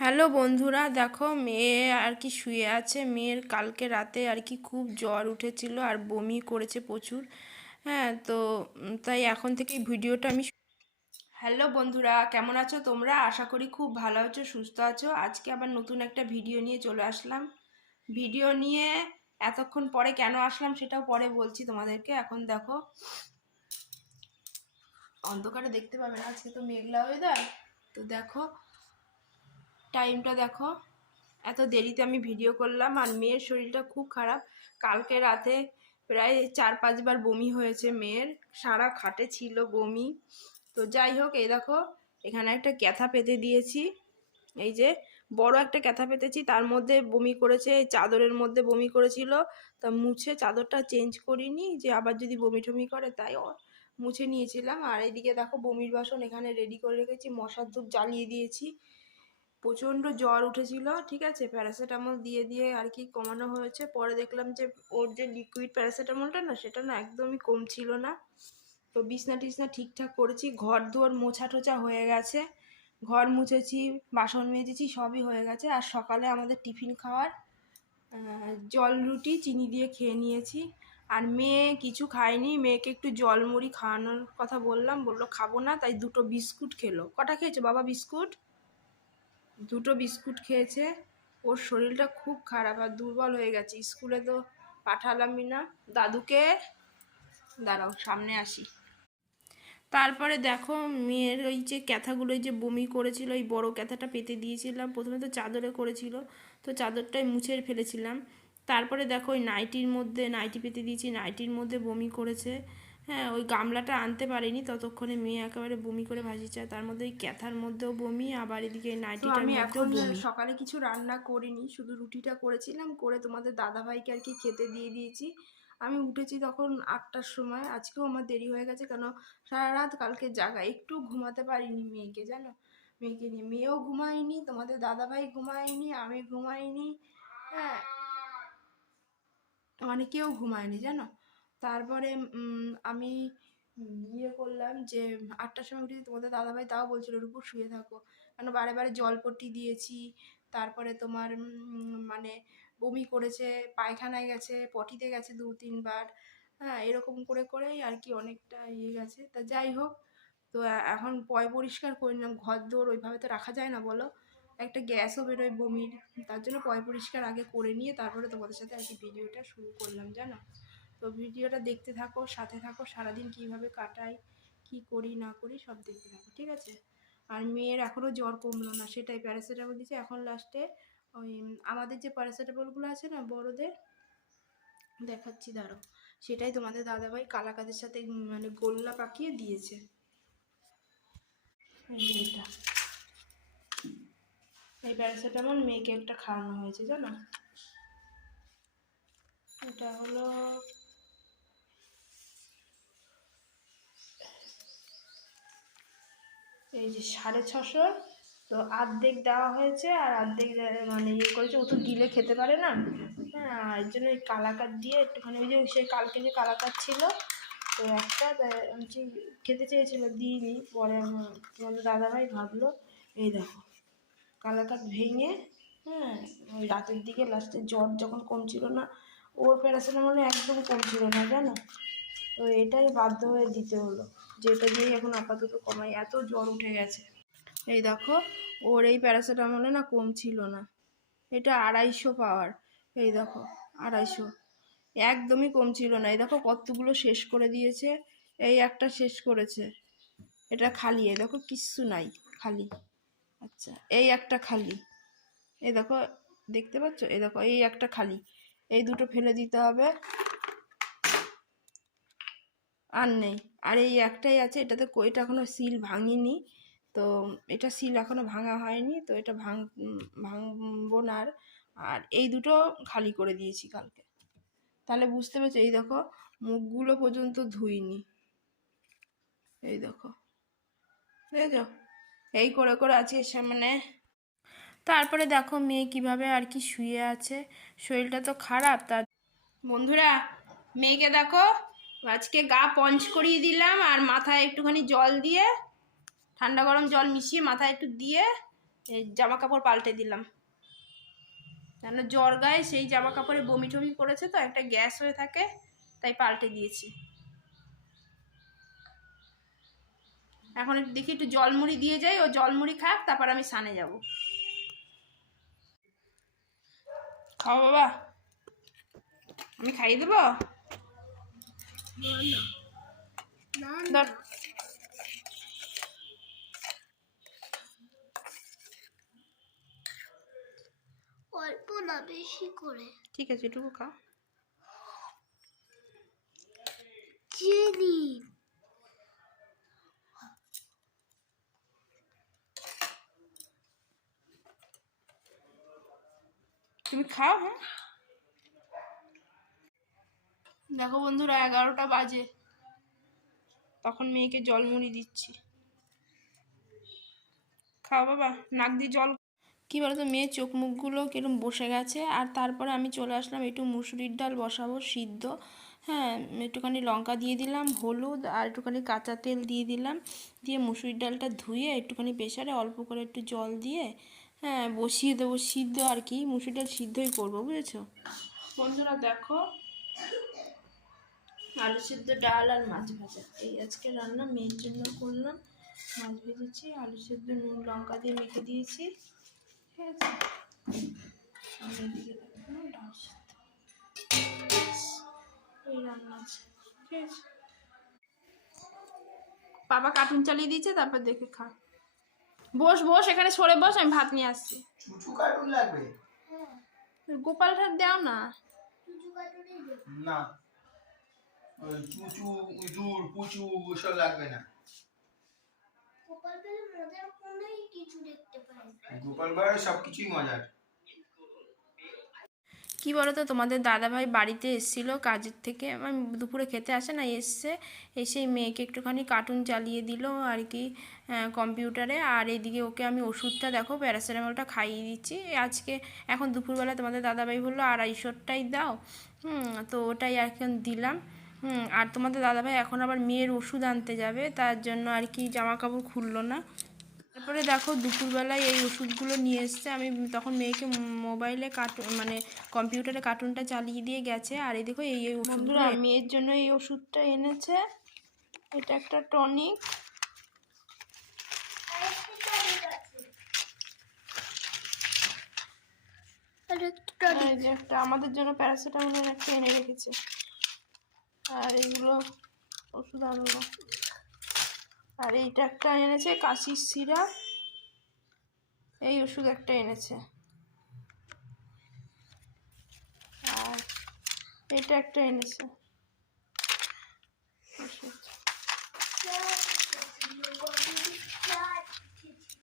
Hello বন্ধুরা, দেখো মেয়ে আর কি শুয়ে আছে। মেয়ের কালকে রাতে আর কি খুব জ্বর উঠেছিল আর বমি করেছে প্রচুর। হ্যাঁ, তো তাই এখন থেকে ভিডিওটা আমি। হ্যালো বন্ধুরা, কেমন আছো তোমরা? আশা করি খুব ভালো আছো, সুস্থ আছো। আজকে আবার নতুন একটা ভিডিও নিয়ে চলে আসলাম। ভিডিও নিয়ে এতক্ষণ পরে কেন আসলাম সেটাও পরে বলছি তোমাদেরকে। এখন দেখো, অন্ধকারে দেখতে পাবে না, আজকে তো মেঘলা ওয়েদার। তো দেখো টাইমটা দেখো, এত দেরিতে আমি ভিডিও করলাম আর মেয়ের শরীরটা খুব খারাপ। কালকে রাতে প্রায় 4-5 বার বমি হয়েছে মেয়ের, সারা খাটে ছিল বমি। তো যাই হোক, এই দেখো এখানে একটা ক্যাথা পেতে দিয়েছি। এই যে বড় একটা ক্যাথা পেতেছি, তার মধ্যে বমি করেছে, এই চাদরের মধ্যে বমি করেছিল। তা মুছে চাদরটা চেঞ্জ করিনি, যে আবার যদি বমি টমি করে, তাই মুছে নিয়েছিলাম। আর এইদিকে দেখো বমির বাসন এখানে রেডি করে রেখেছি, মশার ধূপ জ্বালিয়ে দিয়েছি। প্রচণ্ড জ্বর উঠেছিল, ঠিক আছে, প্যারাসিটামল দিয়ে দিয়ে আর কি কমানো হয়েছে। পরে দেখলাম যে ওর যে লিকুইড প্যারাসিটামলটা না, সেটা না একদমই কমছিল না। তো বিছনা টিছনা ঠিকঠাক করেছি, ঘর দুয়ার মোছা টোছা হয়ে গেছে, ঘর মুছেছি, বাসন মেজেছি, সবই হয়ে গেছে। আর সকালে আমাদের টিফিন খাওয়ার জল রুটি চিনি দিয়ে খেয়ে নিয়েছি। আর মেয়ে কিছু খায়নি, মেয়েকে একটু জল মুড়ি খাওয়ানোর কথা বললাম, বললো খাবো না, তাই 2টো বিস্কুট খেলো। কটা খেয়েছো বাবা বিস্কুট? 2টো বিস্কুট খেয়েছে। ওর শরীরটা খুব খারাপ আর দুর্বল হয়ে গেছে। স্কুলে তো পাঠালামই না। দাদুকে দাঁড়াও, সামনে আসি। তারপরে দেখো মেয়ের ওই যে ক্যাথাগুলো, যে বমি করেছিল, ওই বড় ক্যাথাটা পেতে দিয়েছিলাম। প্রথমে তো চাদরে করেছিল, তো চাদরটাই মুছে ফেলেছিলাম। তারপরে দেখো ওই নাইটির মধ্যে নাইটি পেতে দিয়েছি, নাইটির মধ্যে বমি করেছে। হ্যাঁ, ওই গামলাটা আনতে পারিনি, ততক্ষণে মেয়ে একেবারে বমি করে ভাসিয়েছে। তার মধ্যে ওই ক্যাথার মধ্যেও বমি, আবার এদিকে নাইটিটার মধ্যেও বমি। সকালে কিছু রান্না করিনি, শুধু রুটিটা করেছিলাম, করে তোমাদের দাদাভাইকে আর কি খেতে দিয়ে দিয়েছি। আমি উঠেছি তখন 8টার সময়। আজকেও আমার দেরি হয়ে গেছে, কেন সারা রাত কালকে জাগা, একটু ঘুমাতে পারিনি মেয়েকে, জানো, মেয়েকে নিয়ে। মেয়েও ঘুমায়নি, তোমাদের দাদাভাই ঘুমায়নি, আমি ঘুমাইনি। হ্যাঁ, মানে কেউ ঘুমায়নি, জানো। তারপরে আমি ইয়ে করলাম যে 8টার সময় উঠেছি, তোমাদের দাদাভাই তাও বলছিল ওর উপর শুয়ে থাকো, কেন বারে বারে জলপট্টি দিয়েছি। তারপরে তোমার মানে বমি করেছে, পায়খানায় গেছে, পটিতে গেছে 2-3 বার। হ্যাঁ, এরকম করে করেই আর কি অনেকটা ইয়ে গেছে। তা যাই হোক, তো এখন পয় পরিষ্কার করে নিলাম। ঘর দৌড় ওইভাবে তো রাখা যায় না বলো, একটা গ্যাসও বেরোয় বমির। তার জন্য পয় পরিষ্কার আগে করে নিয়ে তারপরে তোমাদের সাথে আর কি ভিডিওটা শুরু করলাম, জানো। তো ভিডিওটা দেখতে থাকো, সাথে থাকো, সারাদিন কিভাবে কাটাই, কি করি না করি সব দেখতে থাকো, ঠিক আছে। আর মেয়ের এখনও জ্বর কমলো না, সেটাই প্যারাসিটামল দিচ্ছে। এখন লাস্টে ওই আমাদের যে প্যারাসিটামলগুলো আছে না বড়দের, দেখাচ্ছি দাঁড়ো, সেটাই তোমাদের দাদাভাই কালাকাদের সাথে মানে গোল্লা পাকিয়ে দিয়েছে। এটা এই প্যারাসিটামল মেয়েকে একটা খাওয়ানো হয়েছে, জানো। এটা হলো এই যে 650, তো অর্ধেক দেওয়া হয়েছে আর অর্ধেক মানে ইয়ে করেছে। ও তো গিলে খেতে পারে না, হ্যাঁ, এর জন্য এই কালাকার দিয়ে একটুখানি, ওই যে সে কালকে যে কালাকার ছিল, তো একটা খেতে চেয়েছিল, দিইনি। পরে আমার তোমাদের দাদাভাই ভাবলো, এই দেখো কালাকার ভেঙে, হ্যাঁ, ওই রাতের দিকে লাস্টে জ্বর যখন কমছিল না, ওর প্যারাসিটামলে একদম কমছিল না, জানো। তো এটাই বাধ্য হয়ে দিতে হলো, যেটা দিয়েই এখন আপাতত কমাই, এত জ্বর উঠে গেছে। এই দেখো, ওর এই প্যারাসিটামলে না কমছিল না। এটা 250 পাওয়ার, এই দেখো 250, একদমই কমছিল না। এই দেখো কতগুলো শেষ করে দিয়েছে, এই একটা শেষ করেছে, এটা খালি, এই দেখো কিচ্ছু নাই, খালি। আচ্ছা, এই একটা খালি, এই দেখো, দেখতে পাচ্ছ, এই দেখো এই একটা খালি, এই 2টো ফেলে দিতে হবে, আর নেই। আর এই একটাই আছে, এটাতে এটা এখনো সিল ভাঙিনি, তো এটা সিল এখনো ভাঙা হয়নি, তো এটা ভাঙবো না আর। আর এই 2টো খালি করে দিয়েছি কালকে। তাহলে বুঝতে পেরেছো, এই দেখো মুখগুলো পর্যন্ত ধুইনি, এই দেখো, দেখেছো, এই করে করে আছে সামনে। তারপরে দেখো মেয়ে কিভাবে আর কি শুয়ে আছে, শরীরটা তো খারাপ। তার বন্ধুরা, মেয়েকে দেখো, আজকে গা পঞ্চ করিয়ে দিলাম আর মাথায় একটুখানি জল দিয়ে, ঠান্ডা গরম জল মিশিয়ে মাথায় একটু দিয়ে এই জামা কাপড় পাল্টে দিলাম, কেন জ্বর গায়ে সেই জামা কাপড়ে বমি টমি করেছে তো একটা গ্যাস হয়ে থাকে, তাই পাল্টে দিয়েছি। এখন দেখি একটু জলমুড়ি দিয়ে যাই, ও জলমুড়ি খাক, তারপর আমি স্নানে যাব। খাও বাবা, আমি খাইয়ে দেবো। ধর। অল্প না, বেশি করে। ঠিক আছে, এটুকু খাও। চিনি। তুমি খাও। হ্যাঁ দেখো বন্ধুরা, 11টা বাজে, তখন মেয়েকে জলমুড়ি দিচ্ছি। খাও বাবা, নাক দিয়ে জল। কী বলতো, মেয়ের চোখ মুখগুলো কিরম বসে গেছে। আর তারপরে আমি চলে আসলাম, একটু মুসুরির ডাল বসাবো সিদ্ধ। হ্যাঁ, একটুখানি লঙ্কা দিয়ে দিলাম, হলুদ আর একটুখানি কাঁচা তেল দিয়ে দিলাম, দিয়ে মুসুরির ডালটা ধুয়ে একটুখানি প্রেসারে অল্প করে একটু জল দিয়ে হ্যাঁ বসিয়ে দেবো সিদ্ধ। আর কি মুসুরির ডাল সিদ্ধই করবো, বুঝেছো বন্ধুরা। দেখো, আলু সিদ্ধ, ডাল আর মাছ ভাজা, এই আজকে রান্না মেয়ের জন্য করলাম। মাছ ভেজেছি, আলু সিদ্ধ নুন লঙ্কা দিয়ে মেখে দিয়েছি, ঠিক আছে। আর এদিকে দেখো ডাল সিদ্ধ, এই রান্না আছে, ঠিক আছে। বাবা কার্টুন চালিয়ে দিয়েছে, তারপর দেখে খা। বস বস, এখানে সরে বস, আমি ভাত নিয়ে আসছি। চুচু কার্টুন লাগবে? গোপাল ঠাক দাও না। না, ওই চুচু ইঁদুর পুচু ওসব লাগবে না। গোপাল পেলে মজার কোনোই কিছু দেখতে পাই না। গোপাল ভাঁড়ের সবকিছুই মজার। কী বলো তো, তোমাদের দাদাভাই বাড়িতে এসেছিলো কাজের থেকে, আমি দুপুরে খেতে আসে না, এসছে, এসে মেয়েকে একটুখানি কার্টুন চালিয়ে দিল আর কি কম্পিউটারে। আর এদিকে ওকে আমি ওষুধটা দেখো প্যারাসিটামলটা খাইয়ে দিচ্ছি আজকে। এখন দুপুরবেলা তোমাদের দাদাভাই বললো 250টাই দাও, তো ওটাই এখন দিলাম। আর তোমাদের দাদাভাই এখন আবার মেয়ের ওষুধ আনতে যাবে, তার জন্য আর কি জামা কাপড় খুললো না। তারপরে দেখো দুপুরবেলায় এই ওষুধগুলো নিয়ে এসছে, আমি তখন মেয়েকে মোবাইলে কার্টুন মানে কম্পিউটারে কার্টুনটা চালিয়ে দিয়ে গেছে। আর এই দেখো এই ওষুধগুলো মেয়ের জন্য এই ওষুধটা এনেছে, এটা একটা টনিক। এই যে একটা আমাদের জন্য প্যারাসিটামলের একটা এনে রেখেছে। আর এইগুলো ওষুধ আনলো। আর এইটা একটা এনেছে কাশির সিরাপ, এই ওষুধ একটা এনেছে। আর এটা একটা এনেছে ওষুধ।